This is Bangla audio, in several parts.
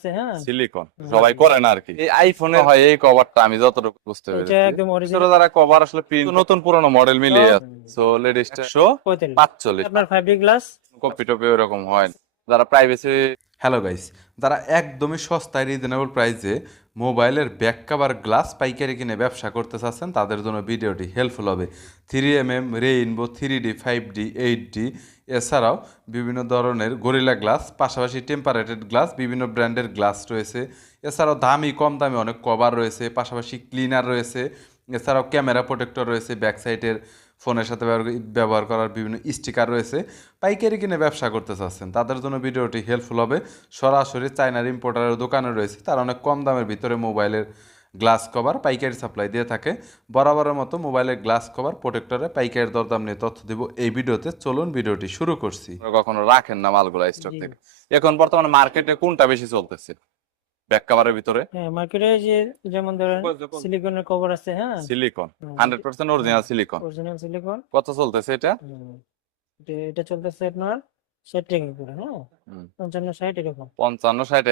আছে হ্যাঁ? সিলিকন সবাই করে না আর কি এই আইফোনে হয় এই কভারটা আমি যতটুকু বুঝতে পেরেছি। একদম অরিজিনাল যারা কভার আসলে প্রিন্ট নতুন পুরনো মডেল মিলিয়ে আছে সো লেডিসটা শো পঁয়তাল্লিশ। পাঁচচল্লিশ। আপনার ফাইভ গ্লাস কপি টপি এরকম হয় না। যারা প্রাইভেসি হ্যালো গাইস যারা একদমই সস্তায় রিজনেবল প্রাইসে মোবাইলের ব্যাক কাভার গ্লাস পাইকারি কিনে ব্যবসা করতে চাচ্ছেন, তাদের জন্য ভিডিওটি হেল্পফুল হবে। Three M M rainbow three D five D eight D এছাড়াও বিভিন্ন ধরনের গরিলা গ্লাস পাশাপাশি টেম্পারেটেড গ্লাস বিভিন্ন ব্র্যান্ডের গ্লাস রয়েছে। এছাড়াও দামি, কম দামি অনেক কভার রয়েছে, পাশাপাশি ক্লিনার রয়েছে। এছাড়াও ক্যামেরা প্রোটেক্টর রয়েছে ব্যাক সাইডের ফোনের সাথে ব্যবহার- করার বিভিন্ন স্টিকার রয়েছে। পাইকারি কিনে ব্যবসা করতে চাচ্ছেন। তাদের জন্য ভিডিওটি হেল্পফুল হবে। সরাসরি চায়নার ইম্পোর্টারের দোকানে রয়েছে। তারা অনেক কম দামের ভিতরে মোবাইলের গ্লাস কভার পাইকারি সাপ্লাই দিয়ে থাকে। বরাবরের মতো মোবাইলের গ্লাস কভার প্রোটেক্টরে পাইকারি দরদাম নিয়ে তথ্য দিব এই ভিডিওতে। চলুন ভিডিওটি শুরু করছি। কখনো রাখেন না মালগুলা স্টক। থেকে। এখন বর্তমানে মার্কেটে কোনটা বেশি চলতেছে? ব্যাক কাভারের ভিতরে। হ্যাঁ মার্কেটে যে যেমন ধরেন সিলিকনের কভার আছে হ্যাঁ? সিলিকন হুম। Hundred percent original silicon. Original silicon. কত চলতেছে এটা? এটা চলতেছে আপনার করে হ্যাঁ?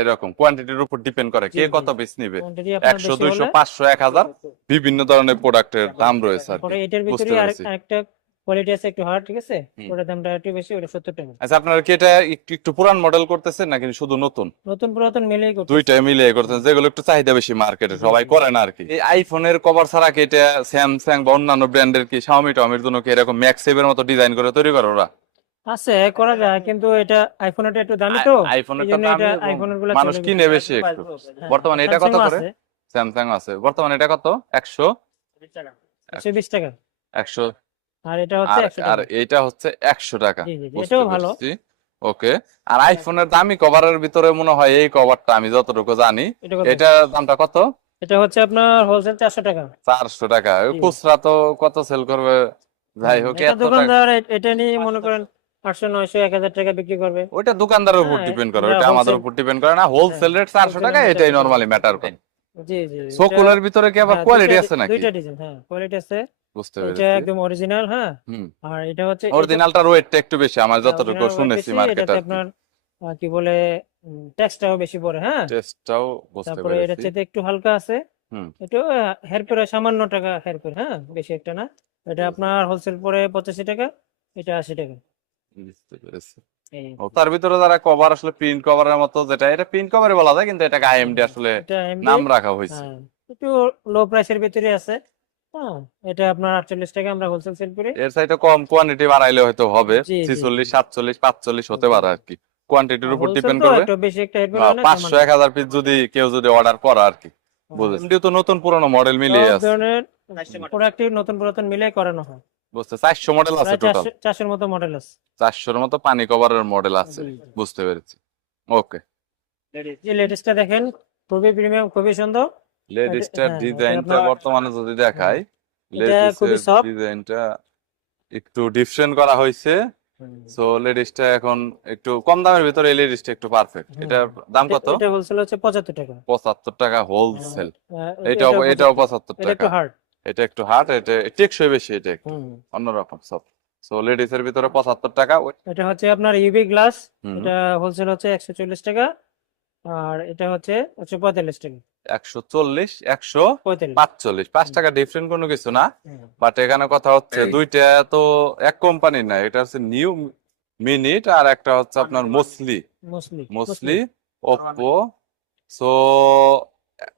এরকম। কোয়ান্টিটির উপর ডিপেন্ড করে কে কত পিস নিবে। কোয়ান্টিটি আপনার একশো বেশি দুইশো পাঁচশো এক হাজার। বিভিন্ন ধরনের প্রোডাক্টের দাম রয়েছে আর এটার ভিতরে আর একটা কোয়ালিটি আছে একটু হার্ড ঠিক আছে? ওটার দামটা একটু বেশি ওটা সত্তর টাকা। আচ্ছা আপনারা কি এটা একটু একটু পুরান মডেল করতেছেন নাকি শুধু নতুন? নতুন পুরাতন মিলেই করতে দুইটাই মিলিয়ে করতেছেন যেগুলো একটু চাহিদা বেশি মার্কেটে সবাই করে না আর কি। এই আইফোনের কভার ছাড়া কি এটা স্যামসাং বা অন্যান্য ব্র্যান্ডের কি শাওমি টাওমির জন্য কি এরকম ম্যাক্সেভের মতো ডিজাইন করে তৈরি করে ওরা? আছে করা যায় কিন্তু এটা আইফোনটা একটু দামি তো। আইফোনের এটা আইফোনেরগুলো মানুষ কিনে বেশি একটু। বর্তমানে এটা কত করে? স্যামসাং আছে। বর্তমানে এটা কত? একশো? একশো বিশ টাকা। একশো আর এটা হচ্ছে আর এটা হচ্ছে একশো টাকা। এটাও ভালো। ওকে। আর আইফোনের দামি কভারের ভিতরে মনে হয় এই কভারটা আমি যতটুকু জানি এটা এটার দামটা কত? এটা হচ্ছে আপনার হোলসেল চারশো টাকা। চারশো টাকা। খুচরা তো কত সেল করবে? যাই হোক এত দোকানদার এটা নিয়ে মনে করেন আটশো নয়শো এক হাজার টাকা বিক্রি করবে। ওইটা দোকানদারের উপর হ্যাঁ, ডিপেন্ড করে। এটা আমাদের উপর ডিপেন্ড করে না। হোলসেল রেট চারশো wholesale টাকা এটাই নরমালি ম্যাটার করে। জি জি এটা- ভিতরে কি আবার হ্যাঁ, কোয়ালিটি আছে নাকি? দুইটা ডিজাইন হ্যাঁ কোয়ালিটি আছে। বুঝতে এটা একদম অরিজিনাল হ্যাঁ? আর এটা হচ্ছে অরিজিনালটার ওয়েটটা একটু বেশি আমার যতটুকু শুনেছি মার্কেটে আপনার কি বলে ট্যাক্সটাও বেশি পড়ে হ্যাঁ? টেস্টটাও বুঝতে তারপরে এটা পেরেছি। চেয়ে একটু হালকা আছে। এটা হেয়ার করে সামান্য টাকা হেয়ার করে হ্যাঁ? বেশি একটা না। এটা আপনার হোলসেল পরে পঁচাশি টাকা এটা আশি টাকা। বুঝতে পেরেছি। তার ভিতরে যারা কভার আসলে প্রিন্ট কভারের মতো যেটা এটা প্রিন্ট কভারই বলা যায় কিন্তু এটাকে আইএমডি আসলে নাম রাখা হয়েছে। হ্যাঁ একটু লো প্রাইসের ভিতরে আছে। এটা আপনার আটচল্লিশ টাকা আমরা হোলসেল সেল করি। এর চাইতে কম কোয়ান্টিটি বাড়াইলে হয়তো হবে। জি, জি। ছিচল্লিশ সাতচল্লিশ পাঁচচল্লিশ হতে পারে আর কি কোয়ান্টিটির উপর ডিপেন্ড করবে। একটু বেশি একটা পাঁচশো এক হাজার পিস যদি কেউ যদি অর্ডার করে আর কি বুঝেছি। এমনি তো নতুন পুরনো মডেল মিলিয়ে আছে। ধরনের প্রোডাক্ট নতুন পুরাতন মিলে করানো হয়। বুঝতে চারশো মডেল আছে টোটাল চারশো চারশোর মতো মডেল আছে। চারশোর মতো পানি কভারের মডেল আছে। বুঝতে পেরেছি। ওকে যে লেটেস্টটা দেখেন। খুবই প্রিমিয়াম খুবই সুন্দর। লেডিসটার হ্যাঁ, ডিজাইনটা বর্তমানে যদি দেখাই এটা লেডিসের ডিজাইনটা একটু ডিফারেন্ট করা হয়েছে সো লেডিসটা এখন একটু কম দামের ভিতরে এই লেডিসটা একটু পারফেক্ট। এটার দাম কত? এটা হোলসেল হচ্ছে পঁচাত্তর টাকা। পঁচাত্তর টাকা হোলসেল এটাও এটাও 75 পঁচাত্তর এটা একটু টাকা। হার্ড এটা একটু হার্ড এটা টেকসই বেশি এটা একটু অন্যরকম সব সো লেডিস এর ভিতরে পঁচাত্তর টাকা। এটা হচ্ছে আপনার ইউবি গ্লাস এটা হোলসেল হচ্ছে একশো চল্লিশ টাকা। আর এটা হচ্ছে একশো পঁয়তাল্লিশ টাকা। একশো চল্লিশ একশো পাঁচচল্লিশ। পাঁচ টাকা ডিফারেন্ট কোনো কিছু না বাট এখানে কথা হচ্ছে দুইটা তো এক কোম্পানির না এটা হচ্ছে নিউ মিনিট আর একটা হচ্ছে আপনার মসলি মুসলি মসলি সো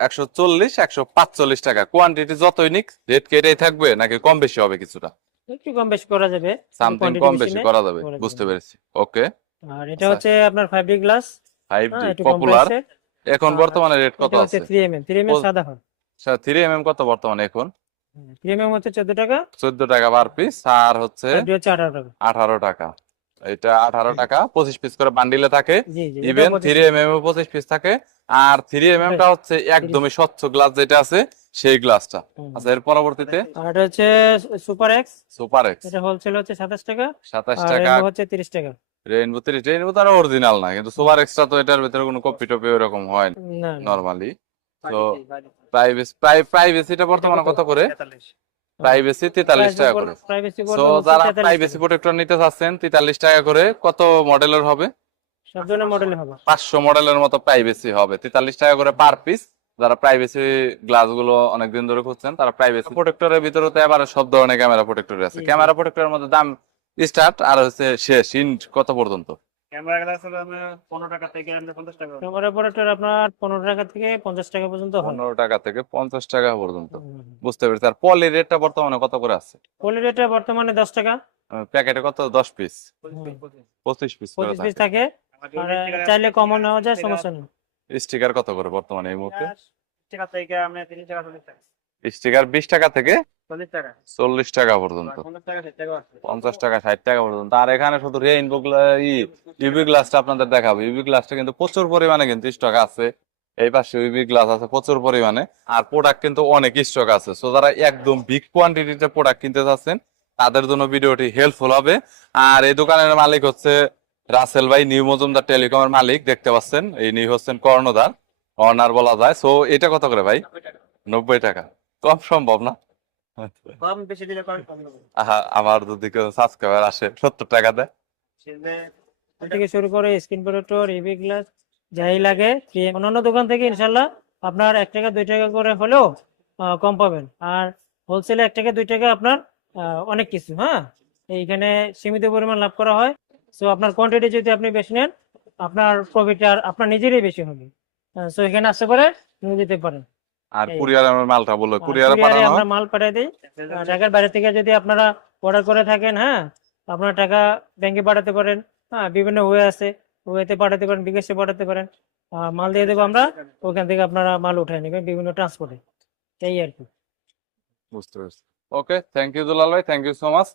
একশো চল্লিশ একশো পাঁচচল্লিশ টাকা। কোয়ান্টিটি যতই নিক রেট কি এটাই থাকবে নাকি কম বেশি হবে কিছুটা? একটু কম বেশি করা যাবে। সামথিং কম বেশি করা যাবে। বুঝতে পেরেছি। ওকে আর এটা আচ্ছা। হচ্ছে আপনার five D glass five D popular এখন বর্তমানে রেট কত আছে? Three M M three M M ও- সাদা হয় থ্রি এম এম কত বর্তমানে এখন? থ্রি এম এম হচ্ছে চোদ্দ টাকা। চোদ্দ টাকা পার পিস আর হচ্ছে ফাইভ ডি হচ্ছে আঠারো টাকা। আঠারো টাকা। এটা আঠারো টাকা পঁচিশ পিস করে বান্ডিলে থাকে। ইভেন থ্রি এম এম পঁচিশ পিস থাকে। আর থ্রি এম এম টা হচ্ছে একদমই স্বচ্ছ গ্লাস যেটা আছে সেই গ্লাসটা আচ্ছা এর পরবর্তীতে? এটা হচ্ছে সুপার এক্স সুপার এক্স এটা হোলসেল হচ্ছে সাতাশ টাকা। সাতাশ আর টাকা। রেনবো হচ্ছে তিরিশ টাকা। রেইনবো থ্রি রেইনবো তো অরিজিনাল না কিন্তু সুপার এক্সট্রা তো এটার ভিতরে কোনো কপি টপি ওরকম হয় না নরমালি তো প্রাইভেসি প্রাইভেসিটা বর্তমানে কত করে? প্রাইভেসি তেতাল্লিশ টাকা করে। তো যারা প্রাইভেসি প্রোটেক্টর নিতে চাচ্ছেন তেতাল্লিশ টাকা করে কত মডেলের হবে? সব ধরনের মডেল হবে। পাঁচশো মডেলের মতো প্রাইভেসি হবে। তেতাল্লিশ টাকা করে পার পিস যারা প্রাইভেসি গ্লাসগুলো অনেকদিন ধরে খুঁজছেন তারা প্রাইভেসি প্রোটেক্টরের ভিতরে তো এবারে সব ধরনের ক্যামেরা প্রোটেক্টর আছে। ক্যামেরা প্রোটেক্টরের মধ্যে দাম স্টার্ট আর হচ্ছে শেষ ইন্ট কত পর্যন্ত? ক্যামেরা গ্লাস পনেরো টাকা থেকে পঞ্চাশ টাকা ক্যামেরা অপারেটর আপনার পনেরো টাকা থেকে পঞ্চাশ টাকা পর্যন্ত পনেরো টাকা থেকে পঞ্চাশ টাকা পর্যন্ত। বুঝতে পেরেছি। আর পলি রেটটা বর্তমানে কত করে আছে? পলি রেটটা বর্তমানে দশ টাকা। প্যাকেটে কত? দশ পিস পঁচিশ পিস পঁচিশ পিস থাকে। চাইলে নেওয়া যায় সমস্যা নেই। স্টিকার কত করে বর্তমানে এই মুহূর্তে? টাকা থেকে আপনার তিরিশ টাকা চল্লিশ টাকা। স্টিকার বিশ টাকা থেকে চল্লিশ টাকা। পর্যন্ত। পঞ্চাশ টাকা ষাট টাকা পর্যন্ত। আর এখানে শুধু রেইনবো ইউভি গ্লাসটা আপনাদের দেখাবো। ইউভি গ্লাসটা কিন্তু প্রচুর পরিমাণে কিন্তু স্টক আছে। এই পাশে ইউভি গ্লাস আছে প্রচুর পরিমাণে। আর প্রোডাক্ট কিন্তু অনেক স্টক আছে। সো যারা একদম বিগ কোয়ান্টিটিতে প্রোডাক্ট কিনতে চাচ্ছেন তাদের জন্য ভিডিওটি হেল্পফুল হবে। আর এই দোকানের মালিক হচ্ছে রাসেল ভাই নিউ মজুমদার টেলিকমের মালিক দেখতে পাচ্ছেন? এই নিউ হচ্ছেন কর্ণধার। অনার বলা যায়। সো এটা কত করে ভাই? নব্বই টাকা। কম সম্ভব না। কম বেশি দিলে কম কম আহা আমার যদি কেউ সাবস্ক্রাইবার আসে সত্তর টাকা দেয়। থেকে শুরু করে স্ক্রিন প্রোটেক্টর ইভি গ্লাস যাই লাগে অন্যান্য দোকান থেকে ইনশাল্লাহ আপনার এক টাকা দুই টাকা করে হলেও কম পাবেন। আর হোলসেলে এক টাকা দুই টাকা আপনার আহ, অনেক কিছু হ্যাঁ? এইখানে সীমিত পরিমাণ লাভ করা হয়। সো আপনার কোয়ান্টিটি যদি আপনি বেশি নেন আপনার প্রফিট আর আপনার নিজেরই বেশি হবে। সো এখানে আসতে পারে নিয়ে যেতে পারেন। আর কুরিয়ার আমার মালটা বলল কুরিয়ারে পাঠানো। আমরা মাল পাঠিয়ে দিই। ঢাকার বাইরে থেকে যদি আপনারা অর্ডার করে থাকেন হ্যাঁ আপনার টাকা ব্যাংকে পাঠাতে পারেন। হ্যাঁ বিভিন্ন ওয়ে আছে। ওয়েতে পাঠাতে পারেন বিকাশে পাঠাতে পারেন। মাল দিয়ে দেবো আমরা ওখান থেকে আপনারা মাল উঠায় নেবেন বিভিন্ন ট্রান্সপোর্টে এই আর কি। বুঝতে পারছি। ওকে থ্যাংক ইউ দুলাল ভাই থ্যাংক ইউ সো মাচ